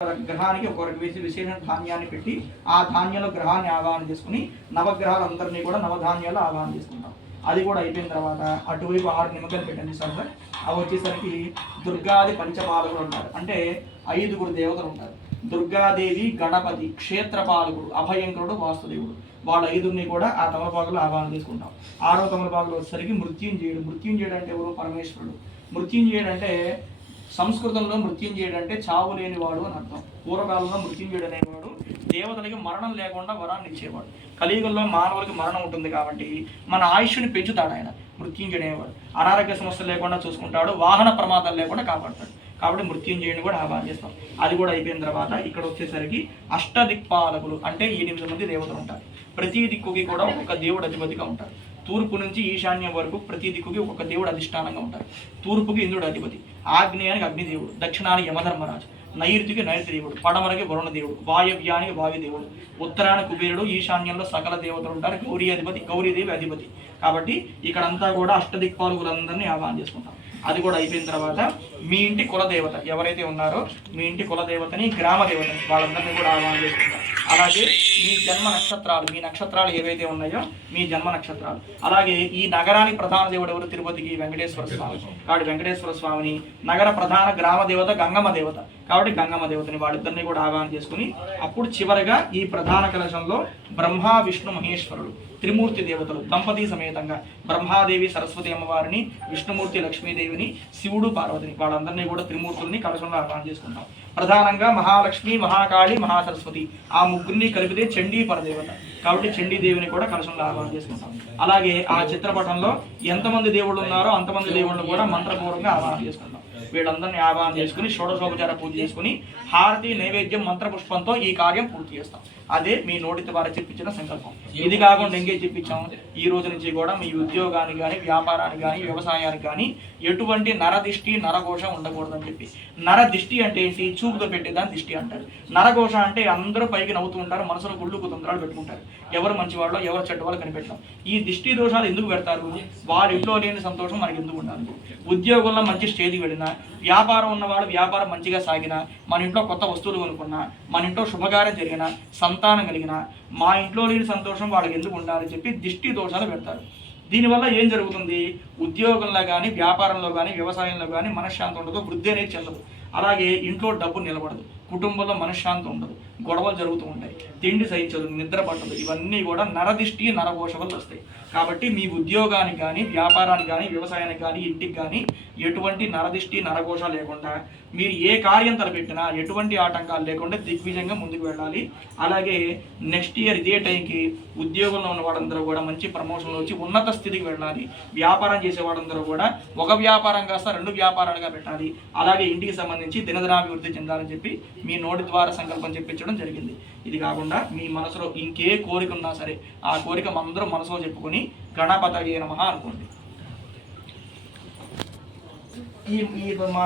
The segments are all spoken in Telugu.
గ్రహానికి ఒక విశేష ధాన్యాన్ని పెట్టి ఆ ధాన్యంలో గ్రహాన్ని ఆవాహన చేసుకుని నవగ్రహాలందరినీ కూడా నవధాన్యాలు ఆవాహన చేసుకుంటాం. అది కూడా అయిపోయిన తర్వాత అటువైపు 6 నిమ్మకాయలు పెట్టండి సార్. అవి వచ్చేసరికి దుర్గాది పంచపాలకులు ఉంటారు, అంటే 5 దేవతలు ఉంటారు. దుర్గాదేవి, గణపతి, క్షేత్రపాలకుడు, అభయంకరుడు, వాస్తుదేవుడు, వాళ్ళ 5 కూడా ఆ తమలపాకులు ఆవాహన చేసుకుంటాం. 6వ తమలపాకులు వచ్చేసరికి మృత్యుంజయుడు. మృత్యుంజయుడు అంటే ఎవరు? పరమేశ్వరుడు. మృత్యుంజయుడు అంటే సంస్కృతంలో మృత్యుంజయుడు అంటే చావు లేనివాడు అని అర్థం. పూర్వకాలంలో మృత్యుంజయుడు అనేవాడు దేవతలకి మరణం లేకుండా వరాన్ని ఇచ్చేవాడు. కలియుగంలో మానవులకి మరణం ఉంటుంది కాబట్టి మన ఆయుష్ని పెంచుతాడు ఆయన. మృత్యుంజయుడు అనేవాడు అనారోగ్య సమస్యలు లేకుండా చూసుకుంటాడు, వాహన ప్రమాదాలు లేకుండా కాపాడుతాడు. కాబట్టి మృత్యుంజయుడిని కూడా ఆవాహన చేస్తాం. అది కూడా అయిపోయిన తర్వాత ఇక్కడ వచ్చేసరికి అష్టదిక్పాలకులు అంటే 8 మంది దేవతలు ఉంటారు. ప్రతి దిక్కుకి కూడా ఒక్కొక్క దేవుడు అధిపతిగా ఉంటారు. తూర్పు నుంచి ఈశాన్యం వరకు ప్రతి దిక్కుకి ఒక్కొక్క దేవుడు అధిష్టానంగా ఉంటారు. తూర్పుకి ఇంద్రుడు అధిపతి, ఆగ్నేయానికి అగ్నిదేవుడు, దక్షిణానికి యమధర్మరాజు, నైరుతికి నైరుతి దేవుడు, పడమరకి వరుణ దేవుడు, వాయవ్యానికి వాయుదేవుడు, ఉత్తరానికి కుబేరుడు, ఈశాన్యంలో సకల దేవతలు ఉంటారు. గౌరీ అధిపతి, గౌరీదేవి అధిపతి. కాబట్టి ఇక్కడంతా కూడా అష్టదిక్పాలకులందరినీ ఆవాహన చేసుకుంటాం. అది కూడా అయిపోయిన తర్వాత మీ ఇంటి కులదేవత ఎవరైతే ఉన్నారో మీ ఇంటి కులదేవతని, గ్రామ దేవతని, వాళ్ళందరినీ కూడా ఆవాహన చేసుకుంటాం. అలాగే మీ జన్మ నక్షత్రాలు, మీ నక్షత్రాలు ఏవైతే ఉన్నాయో మీ జన్మ నక్షత్రాలు. అలాగే ఈ నగరానికి ప్రధాన దేవుడు ఎవరు? తిరుపతికి వెంకటేశ్వర స్వామి. కాబట్టి వెంకటేశ్వర స్వామిని, నగర ప్రధాన గ్రామ దేవత గంగమ్మ దేవత, కాబట్టి గంగమ్మ దేవతని, వాళ్ళిద్దరినీ కూడా ఆవాహన చేసుకుని అప్పుడు చివరిగా ఈ ప్రధాన కలశంలో బ్రహ్మ, విష్ణు, మహేశ్వరుడు త్రిమూర్తి దేవతలు దంపతి సమేతంగా బ్రహ్మాదేవి సరస్వతి అమ్మవారిని, విష్ణుమూర్తి లక్ష్మీదేవిని, శివుడు పార్వతిని, వాళ్ళందరినీ కూడా త్రిమూర్తుల్ని కలశంలో ఆవాహన చేసుకుంటాం. ప్రధానంగా మహాలక్ష్మి, మహాకాళి, మహాసరస్వతి ఆ ముగ్గురిని కలిపితే చండీ పరదేవత, కాబట్టి చండీదేవిని కూడా కలశంలో ఆవాహన చేసుకుంటాం. అలాగే ఆ చిత్రపటంలో ఎంతమంది దేవుళ్ళు ఉన్నారో అంతమంది దేవుళ్ళు కూడా మంత్రపూర్వకంగా ఆవాహన చేసుకుంటాం. వీళ్ళందరినీ ఆవాహన చేసుకుని షోడశోపచార పూజ చేసుకుని హారతి, నైవేద్యం, మంత్రపుష్పంతో ఈ కార్యం పూర్తి చేస్తాం. అదే మీ నోటి ద్వారా చెప్పించిన సంకల్పం. ఇది కాకుండా ఇంకేం చెప్పించాము? ఈ రోజు నుంచి కూడా మీ ఉద్యోగానికి కానీ, వ్యాపారానికి కానీ, వ్యవసాయానికి కానీ ఎటువంటి నరదిష్టి, నరఘోష ఉండకూడదని చెప్పి. నరదిష్టి అంటే ఏంటి? చూపుతో పెట్టేదాన్ని దిష్టి అంటారు. నరఘోష అంటే అందరూ పైకి నవ్వుతూ ఉంటారు, మనసులో గుళ్ళు కుతంత్రాలు పెట్టుకుంటారు, ఎవరు మంచివాళ్ళు ఎవరు చెడ్డవాళ్ళు కనిపెట్టడం. ఈ దిష్టి దోషాలు ఎందుకు పెడతారు? వాళ్ళ ఇంట్లో లేని సంతోషం మనకి ఎందుకు ఉండాలి? ఉద్యోగంలో మంచి స్టేజ్కి వెళ్ళినా, వ్యాపారం ఉన్నవాడు వ్యాపారం మంచిగా సాగినా, మన ఇంట్లో కొత్త వస్తువులు కొనుక్కున్నా, మన ఇంట్లో శుభకార్యం జరిగినా, సంతానం కలిగిన, మా ఇంట్లో లేని సంతోషం వాళ్ళకి ఎందుకు ఉండాలని చెప్పి దిష్టి దోషాలు పెడతారు. దీనివల్ల ఏం జరుగుతుంది? ఉద్యోగంలో కానీ, వ్యాపారంలో కానీ, వ్యవసాయంలో కానీ మనశ్శాంతి ఉండదు, వృద్ధి అనేది చెందదు. అలాగే ఇంట్లో డబ్బు నిలబడదు, కుటుంబంలో మనశ్శాంతి ఉండదు, గొడవలు జరుగుతూ ఉంటాయి, తిండి సహించదు, నిద్ర పట్టదు. ఇవన్నీ కూడా నరదిష్టి, నరఘోష వల్ల వస్తాయి. కాబట్టి మీ ఉద్యోగానికి కానీ, వ్యాపారానికి కానీ, వ్యవసాయానికి కానీ, ఇంటికి కానీ ఎటువంటి నరదిష్టి, నరఘోష లేకుండా మీరు ఏ కార్యం తలపెట్టినా ఎటువంటి ఆటంకాలు లేకుండా దిగ్విజయంగా ముందుకు వెళ్ళాలి. అలాగే నెక్స్ట్ ఇయర్ ఇదే టైంకి ఉద్యోగంలో ఉన్న వాళ్ళందరూ కూడా మంచి ప్రమోషన్లు వచ్చి ఉన్నత స్థితికి వెళ్ళాలి. వ్యాపారం చేసే వాళ్ళందరూ కూడా ఒక వ్యాపారం కాస్త 2 వ్యాపారాలుగా పెట్టాలి. అలాగే ఇంటికి సంబంధించి దినదినాభివృద్ధి చెందాలని చెప్పి మీ నోటి ద్వారా సంకల్పం చెప్పించడం జరిగింది. ఇది కాకుండా మీ మనసులో ఇంకే కోరిక ఉన్నా సరే ఆ కోరిక మనందరూ మనసులో చెప్పుకొని గణపతయే నమః అనుకోండి. ఈ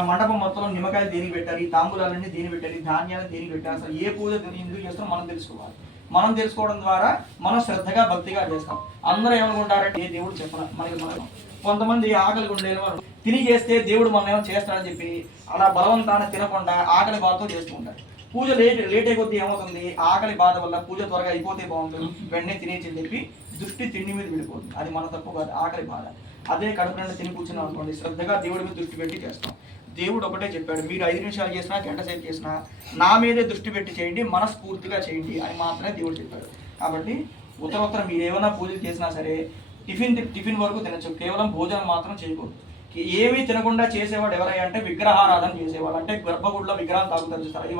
మండపం మొత్తంలో నిమ్మకాయలు దేనికి పెట్టాలి, ఈ తాంబూలాలన్నీ దేని పెట్టాలి, ధాన్యాలు దేనికి పెట్టాలి, అసలు ఏ పూజ ఎందుకు చేస్తాం మనం తెలుసుకోవాలి. మనం తెలుసుకోవడం ద్వారా మనం శ్రద్ధగా భక్తిగా చేస్తాం. అందరూ ఏమనుకుంటారంటే ఏ దేవుడు చెప్పాలి మనకి. కొంతమంది ఆకలి ఉండేది వాళ్ళు తిని చేస్తే దేవుడు మనం ఏమైనా చేస్తాడని చెప్పి అలా బలవంతాన తినకుండా ఆకలి బాధతో చేస్తూ ఉంటారు. పూజ లేట్ అయిపోతే ఏమవుతుంది? ఆకలి బాధ వల్ల పూజ త్వరగా అయిపోతే బాగుంటుంది, వెంటనే తినేసి చెప్పి దృష్టి తిండి మీద వెళ్ళిపోతుంది. అది మన తప్పు కాదు, ఆకలి బాధ. అదే కడుపు నిండా తిని కూర్చున్నాం అనుకోండి, శ్రద్ధగా దేవుడి మీద దృష్టి పెట్టి చేస్తాం. దేవుడు ఒకటే చెప్పాడు, మీరు 5 నిమిషాలు చేసినా, గంట సేపు చేసినా నా మీదే దృష్టి పెట్టి చేయండి, మనస్ఫూర్తిగా చేయండి అని మాత్రమే దేవుడు చెప్పాడు. కాబట్టి ఉత్తర మీరు ఏమైనా పూజలు చేసినా సరే టిఫిన్ వరకు తినచ్చు, కేవలం భోజనం మాత్రం చేయకూడదు. ఏమీ తినకుండా చేసేవాడు ఎవరయ్యా అంటే విగ్రహారాధన చేసేవాళ్ళు, అంటే గర్భగుడిలో విగ్రహం తాగుతారు చూస్తారు,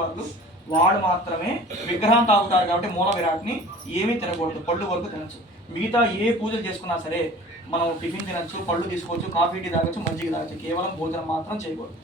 వాళ్ళు మాత్రమే విగ్రహం తాగుతారు. కాబట్టి మూల విరాట్ని ఏమీ తినకూడదు, పళ్ళు వరకు తినచ్చు. మిగతా ఏ పూజలు చేసుకున్నా సరే మనం టిఫిన్ తినచ్చు, పళ్ళు తీసుకోవచ్చు, కాఫీ టీ తాగొచ్చు, మజ్జిగ తాగొచ్చు, కేవలం భోజనం మాత్రం చేయకూడదు.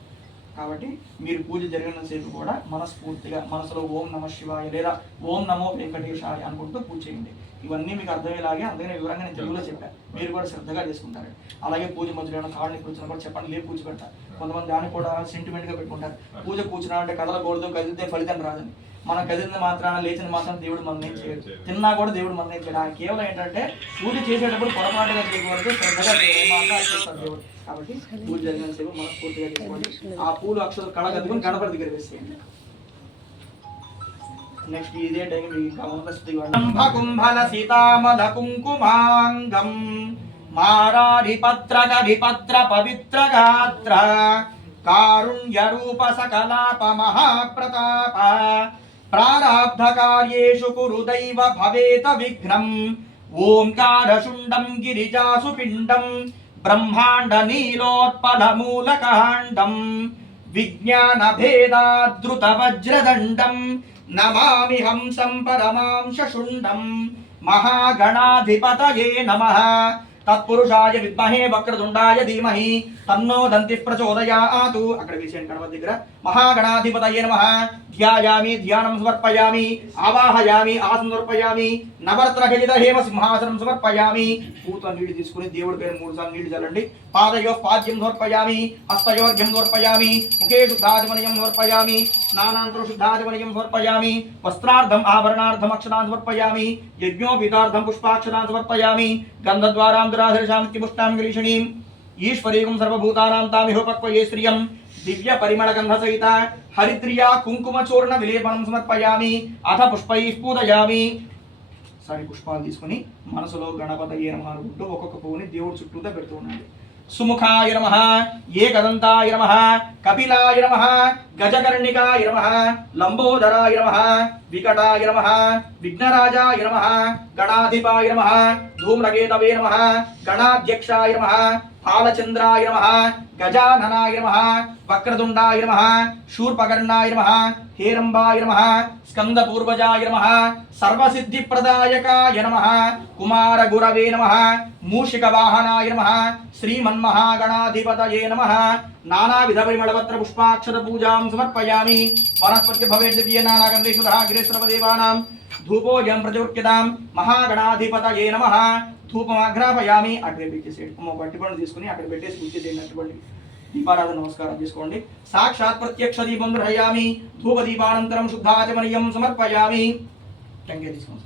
కాబట్టి మీరు పూజ జరిగినంతసేపు కూడా మనస్ఫూర్తిగా మనసులో ఓం నమః శివాయ లేదా ఓం నమో వెంకటేశాయ అనుకుంటూ పూజ చేయండి. ఇవన్నీ మీకు అర్థమయ్యేలాగే అందుకనే వివరంగా నేను తెలుగులో చెప్పాను, మీరు కూడా శ్రద్ధగా చేసుకుంటారు. అలాగే పూజ మధ్యలో కాళ్ళని కూర్చున్నా కూడా చెప్పండి, లేదు పూజ పెడతారు. కొంతమంది దాన్ని కూడా సెంటిమెంట్గా పెట్టుకుంటారు, పూజ కూర్చున్నా అంటే కదలకూడదు, కదిలితే ఫలితం రాదని. మనం కదిలిన మాత్రాన లేచిన మాత్రం దేవుడు మనం ఏం చేయడు, తిన్నా కూడా దేవుడు మనం ఏం చేయడు. కేవలం ఏంటంటే పూజ చేసేటప్పుడు పొరపాటుగా చేయకూడదు, శ్రద్ధగా చేస్తారు దేవుడు. కాబట్టి పూజ జరిగిన సేపు మనస్ఫూర్తిగా చేసుకోండి. ఆ పూలు అక్షరాలు కళ కట్టుకుని గణపతి దగ్గర వేసేయండి. నెక్స్ట్ ఇదే టైం ఇంకా కుంభల సీతామల కుంకుమాంగం మారారిపత్ర పవిత్ర గాత్ర కారుణ్య రూప సకలాప మహాప్రతాప ప్రారబ్ధ కార్యేషు కురు దైవ భవేత విఘ్నం ఓంకారశుండం గిరిజాసు పిండం బ్రహ్మాండ నీలోత్పల మూలకాండం విజ్ఞాన భేదాద్రుత వజ్రదండం నమామి హంసం పరమాంశ శుండం మహాగణాధిపతయే నమః తత్పురుషాయ విద్మహే వక్రతుండాయ ధీమహి తన్నో దంతి ప్రచోదయాతు. అక్కడ వేసేయండి గణపతి దగ్గర. మహాగణాధిపతయే నమః. ధ్యాయామి ధ్యానం సమర్పయామి ఆవాహయామి ఆసనం సమర్పయామి నవరత్న ఖచిత హేమ సింహాసనం సమర్పయామి. పూత నీళ్లు తీసుకుని దేవుడి పేరు 3 సార్లు నీళ్లు చల్లండి. పాదయో పాద్యం సమర్పయామి హస్తయోర్ఘ్యం సమర్పయామి ముఖే శుద్ధాదిమనియం సమర్పయామి స్నానాంతరం శుద్ధాదిమనియం సమర్పయామి వస్త్రార్థం ఆభరణార్థం అక్షరాన్ సమర్పయామి యజ్ఞోపీతార్థం పుష్పాక్షరాన్ సమర్పయామి గంధద్వారాం దురాధర్షామిత్యపుష్టాం గిరీషణీం ఈశ్వరీకం సర్వభూతానాం తామిహోపక్వయే శ్రియం దివ్య పరిమళ గంధ సహిత హరిద్రియా కుంకుమ చూర్ణ విలేపనం సమర్పయామి అథ పుష్పైః పూజయామి. సరే పుష్పాలు తీసుకుని మనసులో గణపతయే నమః అనుకుంటూ ఒక్కొక్క పువ్వుని దేవుడి చుట్టూతో పెడుతూ ఉండండి. సుముఖాయ నమః ఏకదంతాయ నమః కపిలాయ నమః గజకర్ణికాయ నమః లంబోదరాయ నమః వికటాయ నమః విఘ్నరాజాయ నమః గణాధిపాయ నమః ధూమ్రకేతవే నమః గణాధ్యక్షాయ నమః పాలచంద్రాయ నమః గజాననాయ నమః వక్రతుండాయ నమః శూర్పకర్ణాయ నమః హేరంబాయ నమః స్కందపూర్వజాయ నమః సర్వసిద్ధిప్రదాయకాయ నమః కుమారగురవే నమః మూషికవాహనాయ నమః శ్రీమన్మహాగణాధిపతయే నమః. నానావిధ పరిమళపత్ర పుష్పాక్షర పూజాం సమర్పయామి. వనస్పతి భవేత్ దివ్య నానాగంధేశ్వరః గిరేశ్వరదేవానాం ధూపోజం ప్రచోర్యతాం మహాగణాధిపతయే నమః. ధూపమాఘ్రాపయామి. అటువైపు ఇచ్చేసేయండి. ఒక అట్టిపండు తీసుకుని అక్కడ పెట్టేసి పూజ చేయండి. అట్టుబండి దీపారాధన నమస్కారం చేసుకోండి. సాక్షాత్ ప్రత్యక్ష దీపం గ్రహయామి. ధూప దీపానంతరం శుద్ధాచమనీయం సమర్పయామి. టంకే తీసుకోండి.